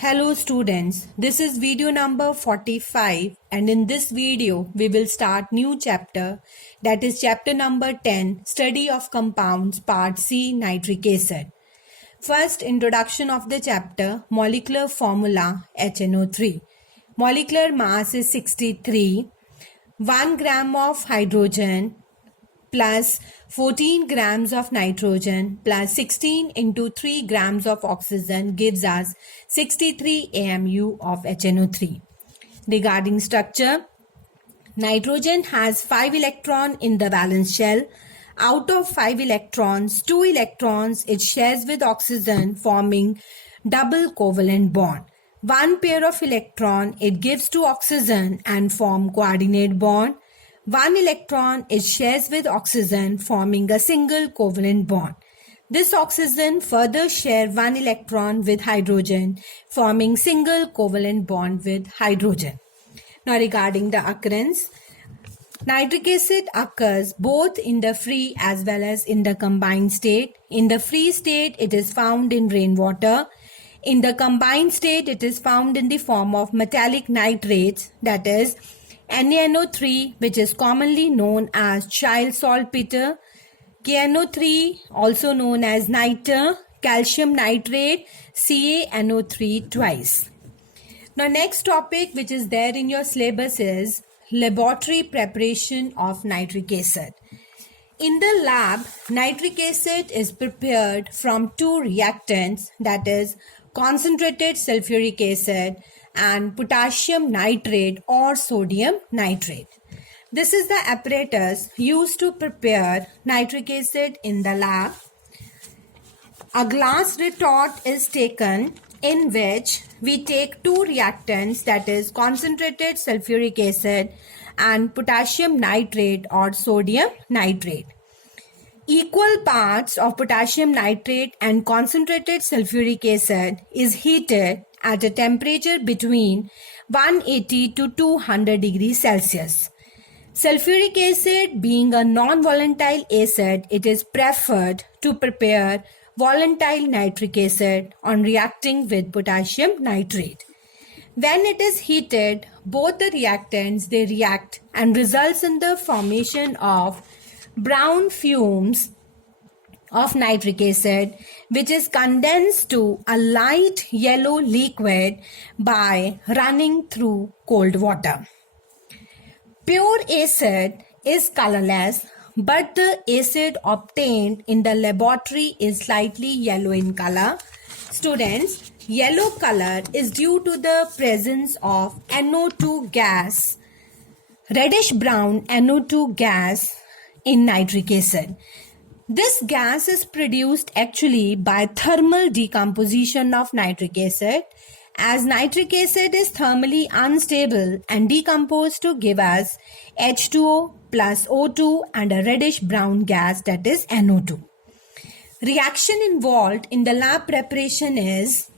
Hello students, this is video number 45 and in this video we will start new chapter, that is chapter number 10, Study of Compounds, Part C, Nitric Acid. First, introduction of the chapter, molecular formula HNO3. Molecular mass is 63, 1 gram of hydrogen plus 14 grams of nitrogen plus 16 into 3 grams of oxygen gives us 63 AMU of HNO3. Regarding structure, nitrogen has 5 electrons in the valence shell. Out of 5 electrons, 2 electrons it shares with oxygen forming double covalent bond. One pair of electron it gives to oxygen and form coordinate bond. One electron it shares with oxygen forming a single covalent bond. This oxygen further share one electron with hydrogen forming single covalent bond with hydrogen. Now regarding the occurrence, nitric acid occurs both in the free as well as in the combined state. In the free state it is found in rainwater. In the combined state it is found in the form of metallic nitrates, that is NaNO3, which is commonly known as child saltpeter, KNO3 also known as niter, calcium nitrate, CaNO3 twice. Now next topic which is there in your syllabus is laboratory preparation of nitric acid. In the lab, nitric acid is prepared from two reactants, that is concentrated sulfuric acid and potassium nitrate or sodium nitrate. This is the apparatus used to prepare nitric acid in the lab. A glass retort is taken in which we take two reactants, that is concentrated sulfuric acid and potassium nitrate or sodium nitrate. Equal parts of potassium nitrate and concentrated sulfuric acid is heated at a temperature between 180 to 200 degrees Celsius. Sulfuric acid being a non-volatile acid, it is preferred to prepare volatile nitric acid on reacting with potassium nitrate. When it is heated, both the reactants they react and results in the formation of brown fumes of nitric acid, which is condensed to a light yellow liquid by running through cold water. Pure acid is colorless, but the acid obtained in the laboratory is slightly yellow in color. Students, yellow color is due to the presence of NO2 gas, reddish brown NO2 gas in nitric acid. This gas is produced actually by thermal decomposition of nitric acid, as nitric acid is thermally unstable and decomposed to give us H2O plus O2 and a reddish brown gas, that is NO2. Reaction involved in the lab preparation is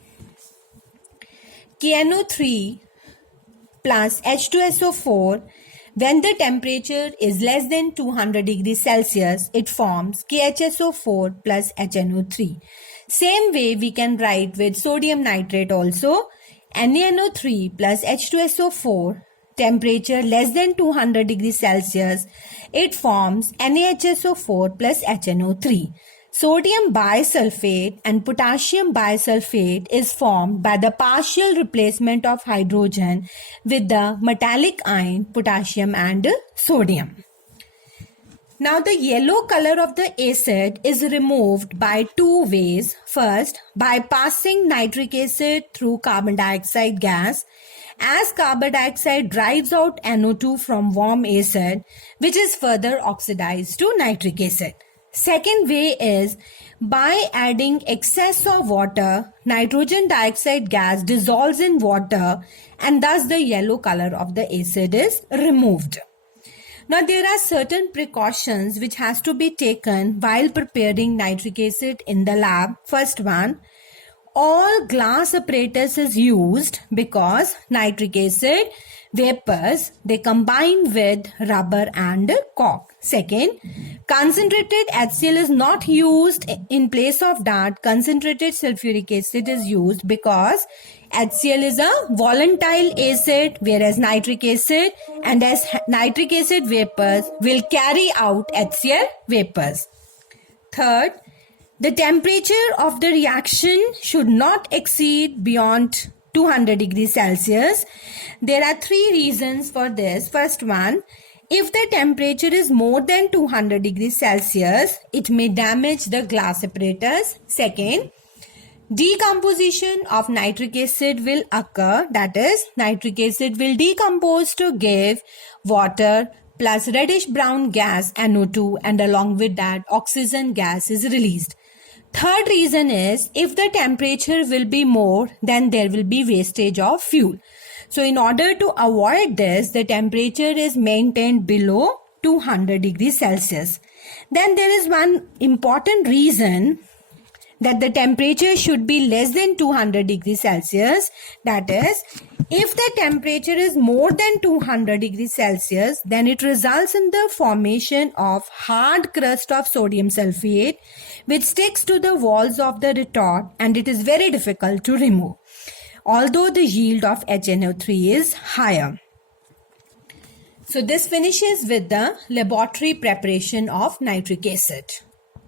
KNO3 plus H2SO4. When the temperature is less than 200 degrees Celsius, it forms KHSO4 plus HNO3. Same way we can write with sodium nitrate also. NaNO3 plus H2SO4, temperature less than 200 degrees Celsius, it forms NaHSO4 plus HNO3. Sodium bisulfate and potassium bisulfate is formed by the partial replacement of hydrogen with the metallic ion potassium and sodium. Now the yellow color of the acid is removed by two ways. First, by passing nitric acid through carbon dioxide gas, as carbon dioxide drives out NO2 from warm acid, which is further oxidized to nitric acid. Second way is by adding excess of water, nitrogen dioxide gas dissolves in water and thus the yellow color of the acid is removed. Now there are certain precautions which has to be taken while preparing nitric acid in the lab. First one, all glass apparatus is used because nitric acid vapors, they combine with rubber and cork. Second, concentrated HCl is not used. In place of that, concentrated sulfuric acid is used because HCl is a volatile acid, whereas nitric acid, and as nitric acid vapors will carry out HCl vapors. Third, the temperature of the reaction should not exceed beyond 200 degrees Celsius. There are three reasons for this. First one, if the temperature is more than 200 degrees Celsius, it may damage the glass apparatus. Second, decomposition of nitric acid will occur. That is, nitric acid will decompose to give water plus reddish brown gas NO2, and along with that oxygen gas is released. Third reason is, if the temperature will be more, then there will be wastage of fuel. So in order to avoid this, the temperature is maintained below 200 degrees Celsius. Then there is one important reason that the temperature should be less than 200 degrees Celsius. That is, if the temperature is more than 200 degrees Celsius, then it results in the formation of hard crust of sodium sulfate, which sticks to the walls of the retort, and it is very difficult to remove, although the yield of HNO3 is higher. So this finishes with the laboratory preparation of nitric acid.